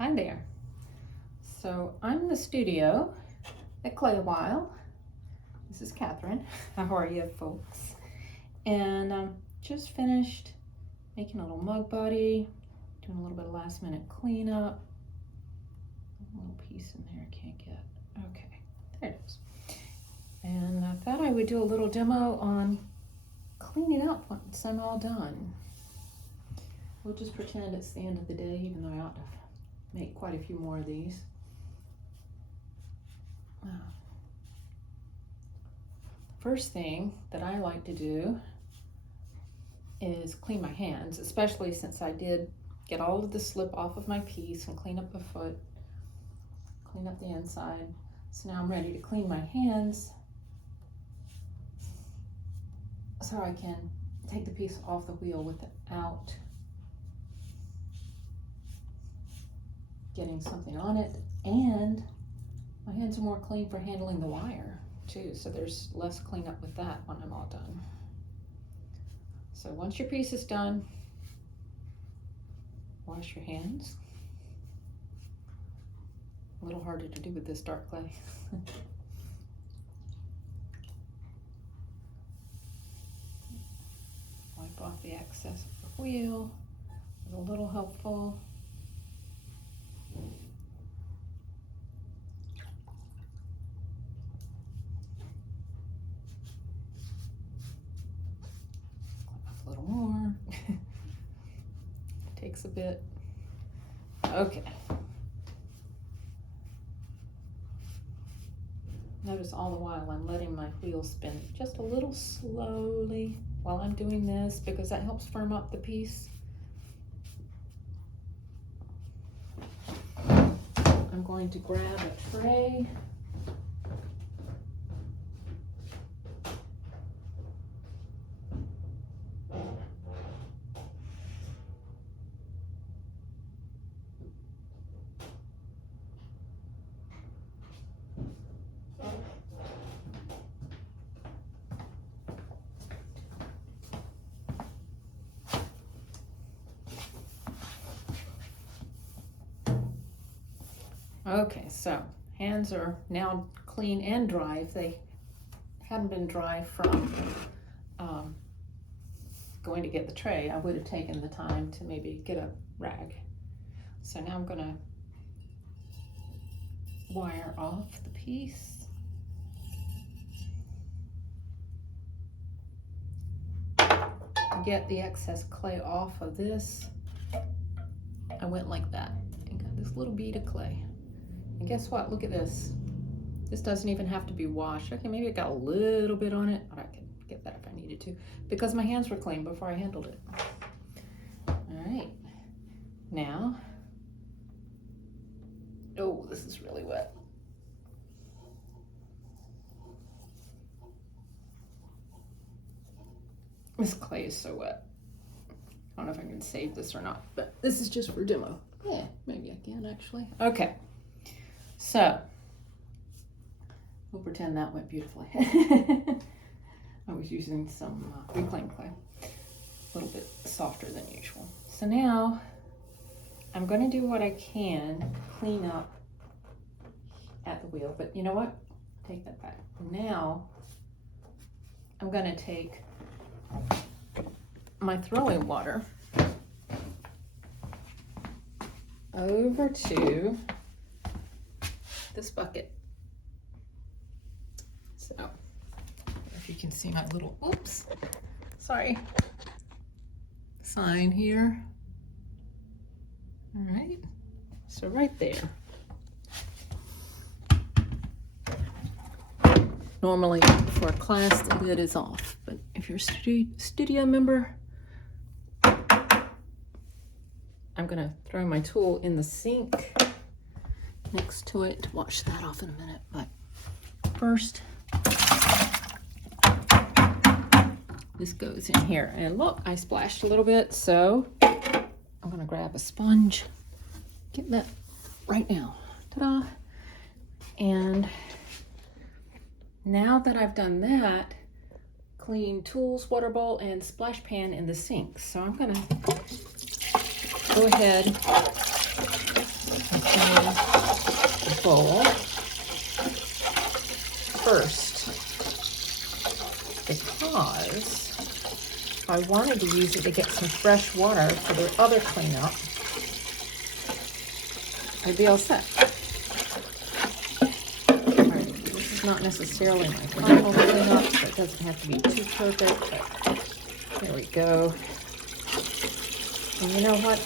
Hi there. So I'm in the studio at Clay a While. This is Catherine. How are you, folks? And just finished making a little mug body, doing a little bit of last minute cleanup. A little piece in there I can't get. Okay, there it is. And I thought I would do a little demo on cleaning up once I'm all done. We'll just pretend it's the end of the day, even though I ought to make quite a few more of these. First thing that I like to do is clean my hands, especially since I did get all of the slip off of my piece and clean up the foot, clean up the inside. So now I'm ready to clean my hands so I can take the piece off the wheel without getting something on it, and my hands are more clean for handling the wire too, so there's less cleanup with that when I'm all done. So once your piece is done, wash your hands. A little harder to do with this dark clay. Wipe off the excess of the wheel. It's a little helpful. A little more. Takes a bit. Okay. Notice all the while I'm letting my wheel spin just a little slowly while I'm doing this, because that helps firm up the piece. I'm going to grab a tray. Okay, so hands are now clean and dry. If they hadn't been dry from going to get the tray, I would have taken the time to maybe get a rag. So now I'm gonna wire off the piece. Get the excess clay off of this. I went like that and got this little bead of clay. And guess what? Look at this. This doesn't even have to be washed. Okay, maybe it got a little bit on it, but I could get that if I needed to, because my hands were clean before I handled it. All right. Now, oh, this is really wet. This clay is so wet. I don't know if I can save this or not, but this is just for demo. Yeah, maybe I can actually. Okay. So, we'll pretend that went beautifully. I was using some reclaimed clay, a little bit softer than usual. So now, I'm going to do what I can, clean up at the wheel, but you know what? Take that back. Now, I'm going to take my throwing water over to this bucket. So, if you can see my little, oops, sorry, sign here. All right, so right there. Normally for a class, the lid is off, but if you're a studio member, I'm gonna throw my tool in the sink next to it to wash that off in a minute. But first, this goes in here. And look, I splashed a little bit, so I'm gonna grab a sponge, get that right now. Ta-da! And now that I've done that, clean tools, water bowl, and splash pan in the sink. So I'm gonna go ahead bowl first because I wanted to use it to get some fresh water for the other cleanup. I'd be all set. All right, this is not necessarily my final cleanup, so it doesn't have to be too perfect, but there we go. And you know what?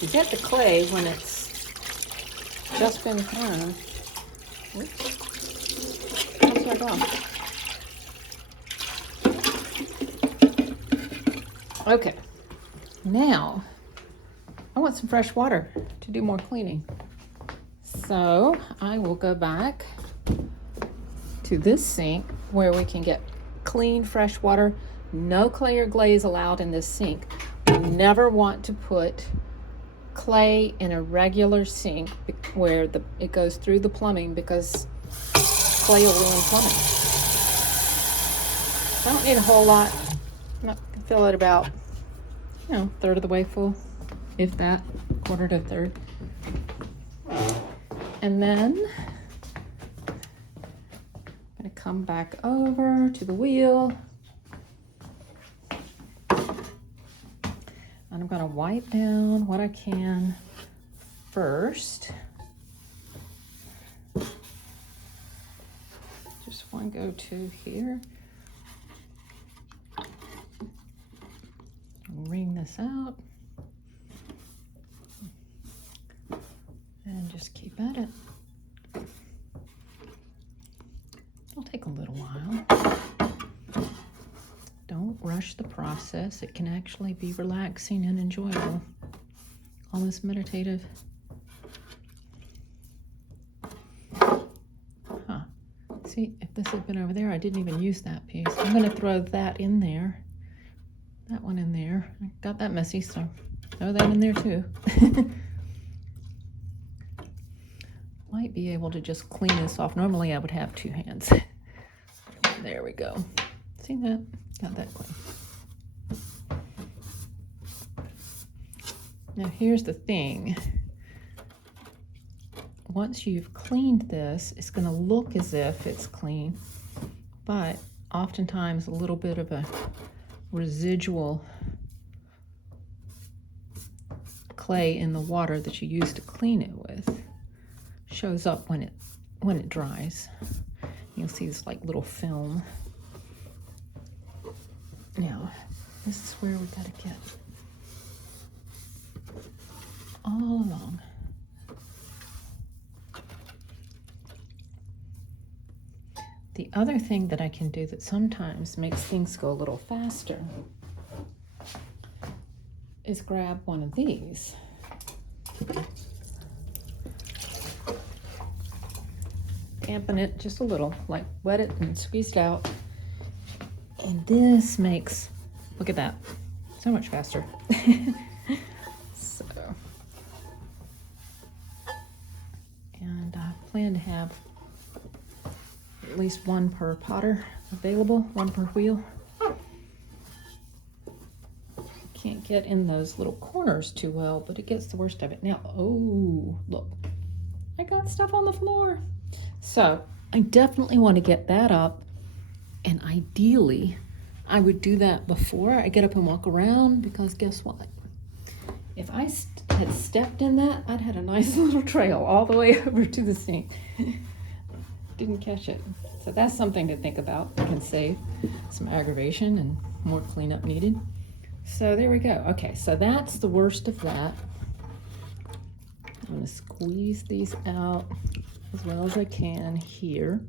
You get the clay when it's just been thrown. Oops. How's that go? Okay, now I want some fresh water to do more cleaning. So I will go back to this sink where we can get clean, fresh water. No clay or glaze allowed in this sink. You never want to put clay in a regular sink where it goes through the plumbing because clay will ruin plumbing. I don't need a whole lot. I'm not gonna fill it about, third of the way full, if that, quarter to a third. And then I'm gonna come back over to the wheel. And I'm gonna wipe down what I can first. Just one go-to here. Wring this out. And just keep at it. It'll take a little while. Don't rush the process. It can actually be relaxing and enjoyable. Almost meditative. Huh. See, if this had been over there, I didn't even use that piece. I'm going to throw that in there. That one in there. I got that messy, so throw that in there too. Might be able to just clean this off. Normally I would have two hands. There we go. See that? Got that clean. Now here's the thing. Once you've cleaned this, it's going to look as if it's clean, but oftentimes a little bit of a residual clay in the water that you used to clean it with shows up when it dries. You'll see this like little film. Now, this is where we gotta get all along. The other thing that I can do that sometimes makes things go a little faster is grab one of these. Dampen it just a little, like wet it and squeeze it out. And this makes, look at that, so much faster. So, and I plan to have at least one per potter available, one per wheel. Can't get in those little corners too well, but it gets the worst of it. Now, oh, look, I got stuff on the floor. So I definitely want to get that up, and ideally I would do that before I get up and walk around, because guess what? If I had stepped in that, I'd had a nice little trail all the way over to the sink. Didn't catch it. So that's something to think about. It can save some aggravation and more cleanup needed. So there we go. Okay, so that's the worst of that. I'm going to squeeze these out as well as I can here.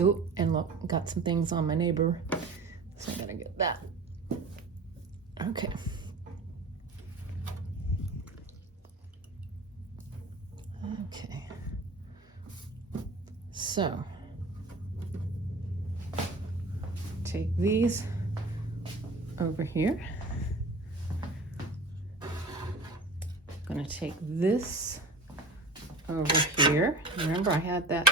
Oh, and look, got some things on my neighbor, so I gotta get that. Okay. Okay. So, take these over here. I'm gonna take this over here. Remember, I had that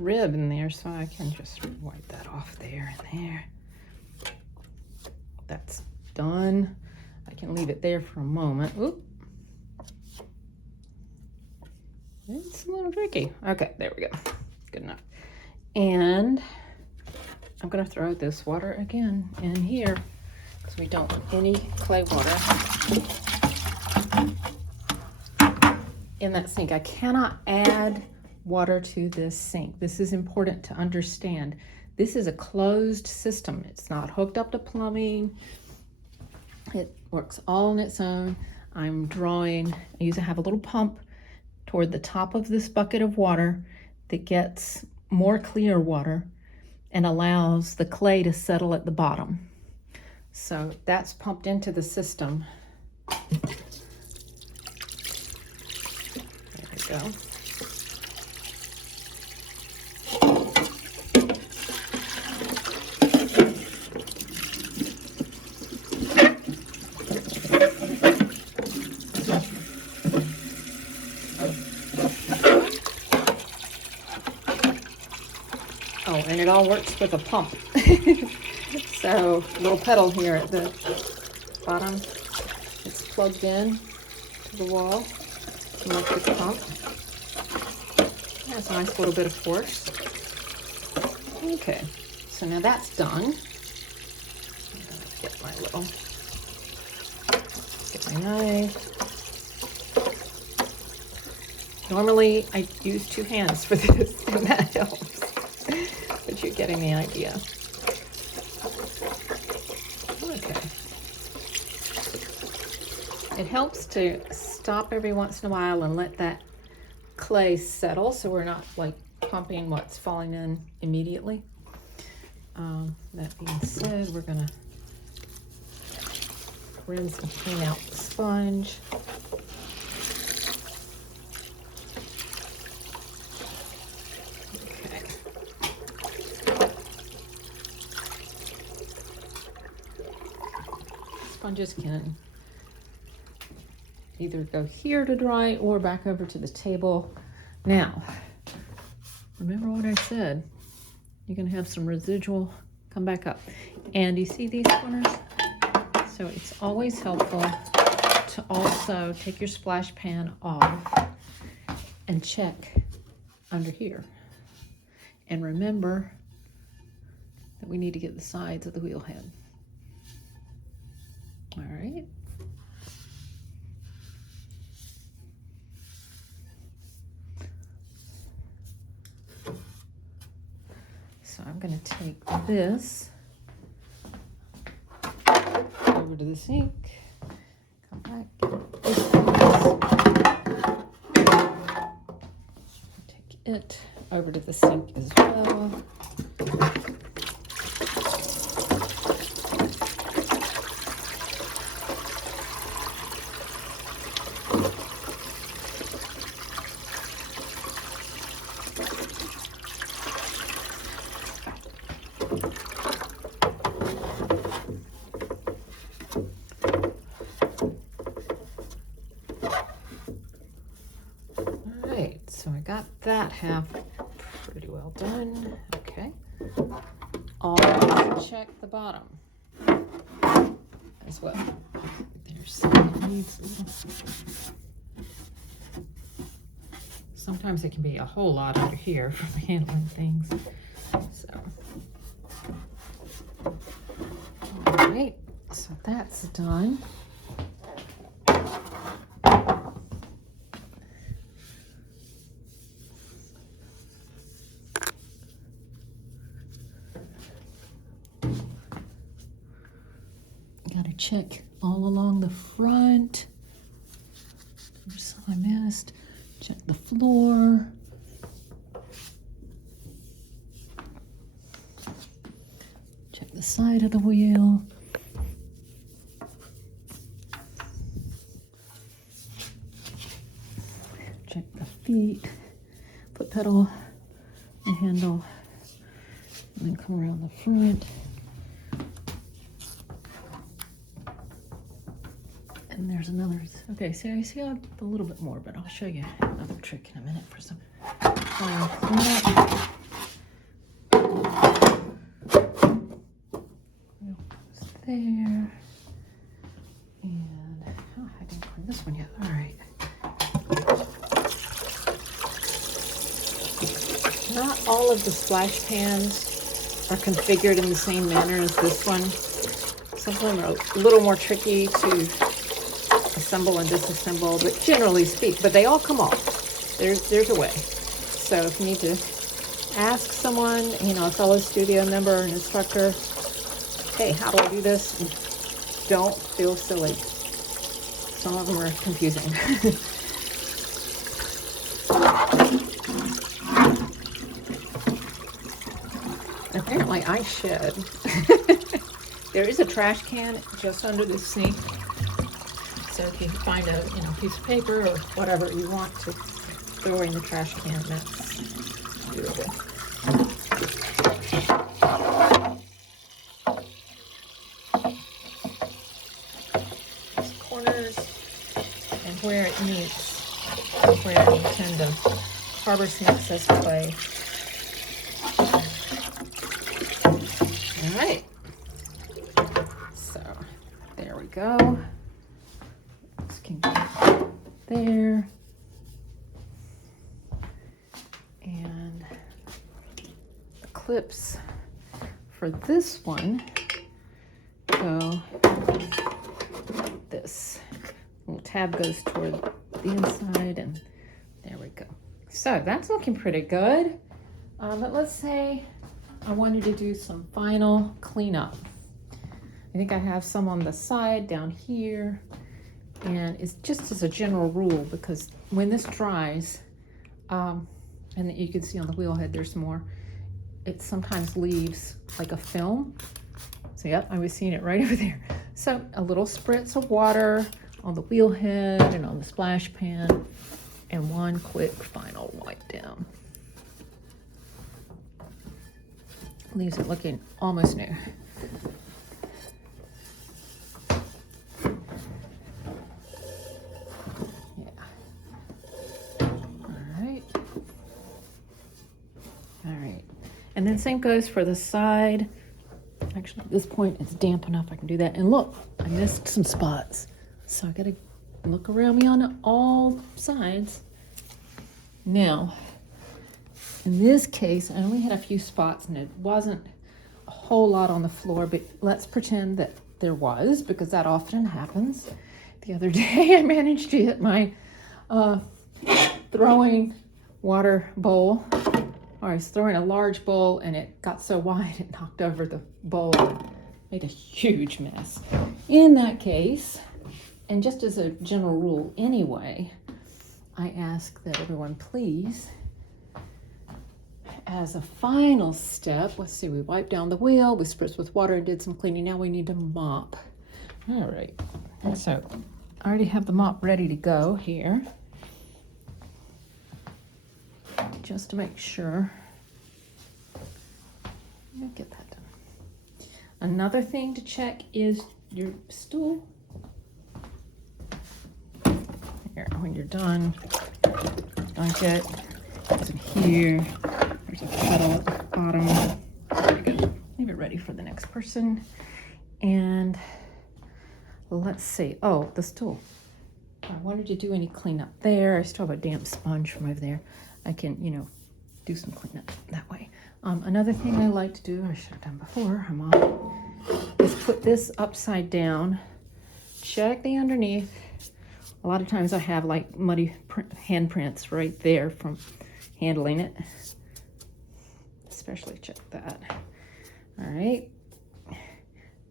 rib in there, so I can just wipe that off there and there. That's done. I can leave it there for a moment. Oop. It's a little tricky. Okay, there we go. Good enough. And I'm gonna throw this water again in here because we don't want any clay water in that sink. I cannot add water to this sink. This is important to understand. This is a closed system. It's not hooked up to plumbing. It works all on its own. I'm drawing, I have a little pump toward the top of this bucket of water that gets more clear water and allows the clay to settle at the bottom. So that's pumped into the system. There we go. Oh, and it all works with a pump. So, little pedal here at the bottom. It's plugged in to the wall. Electric pump. Has a nice little bit of force. Okay, so now that's done. Get my knife. Normally, I use 2 hands for this, and that helps. But you're getting the idea. Okay. It helps to stop every once in a while and let that clay settle so we're not like pumping what's falling in immediately. That being said, we're gonna rinse and clean out the sponge. Okay. Sponges can either go here to dry or back over to the table. Now, remember what I said, you're gonna have some residual come back up. And you see these corners? So it's always helpful to also take your splash pan off and check under here. And remember that we need to get the sides of the wheel head. All right. So I'm going to take this over to the sink, come back, take it over to the sink as well. So I got that half pretty well done. Okay. Always check the bottom as well. There's some sometimes it can be a whole lot under here from handling things. So, all right. So that's done. Gotta check all along the front. There's some I missed. Check the floor. Check the side of the wheel. Check the feet, foot pedal, the handle, and then come around the front. And there's another, okay, see, I see a little bit more, but I'll show you another trick in a minute for some cleanup. There. And, oh, I didn't clean this one yet. All right. Not all of the splash pans are configured in the same manner as this one. Some of them are a little more tricky to assemble and disassemble, but generally speak, but they all come off. There's a way. So if you need to ask someone, you know, a fellow studio member or an instructor, hey, how do I do this? Don't feel silly. Some of them are confusing. Apparently I should. There is a trash can just under the sink. So if you find a piece of paper or whatever you want to throw in the trash can, that's doable. Corners and where it meets, where you tend to harbor some excess clay. All right, so there we go. This can go there. And the clips for this one go like this. The little tab goes toward the inside, and there we go. So that's looking pretty good. But let's say I wanted to do some final cleanup. I think I have some on the side down here, and it's just as a general rule, because when this dries, and you can see on the wheel head there's more, it sometimes leaves like a film. So yep, I was seeing it right over there. So a little spritz of water on the wheel head and on the splash pan, and one quick final wipe down. Leaves it looking almost new. Yeah. All right. All right. And then same goes for the side. Actually, at this point, it's damp enough I can do that. And look, I missed some spots. So I gotta look around me on all sides. Now, in this case, I only had a few spots and it wasn't a whole lot on the floor, but let's pretend that there was, because that often happens. The other day I managed to hit my throwing water bowl, or I was throwing a large bowl and it got so wide it knocked over the bowl and made a huge mess. In that case, and just as a general rule anyway, I ask that everyone please, as a final step, let's see, we wiped down the wheel, we spritzed with water and did some cleaning. Now we need to mop. All right, so I already have the mop ready to go here, just to make sure. I'll get that done. Another thing to check is your stool. Here, when you're done, dunk it. It's in here. There's a pedal at the bottom. There we go. Leave it ready for the next person. And let's see. Oh, the stool. I wanted to do any cleanup there. I still have a damp sponge from over there. I can, do some cleanup that way. Another thing I like to do, I should have done before, I'm on, is put this upside down. Check the underneath. A lot of times I have like muddy handprints right there from handling it. Especially check that. All right.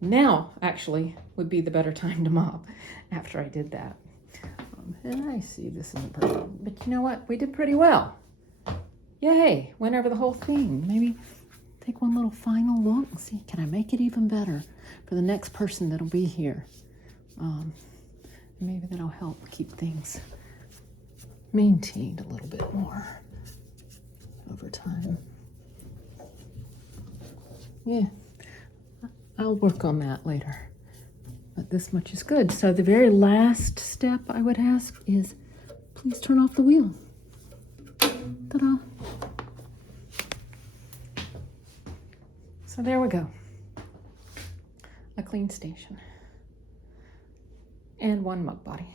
Now actually would be the better time to mop after I did that. And I see this isn't perfect, but you know what? We did pretty well. Yay, went over the whole thing. Maybe take one little final look and see, can I make it even better for the next person that'll be here? Maybe that'll help keep things maintained a little bit more over time. Yeah, I'll work on that later, but this much is good. So the very last step I would ask is, please turn off the wheel. Ta-da. So there we go. A clean station. And one mug body.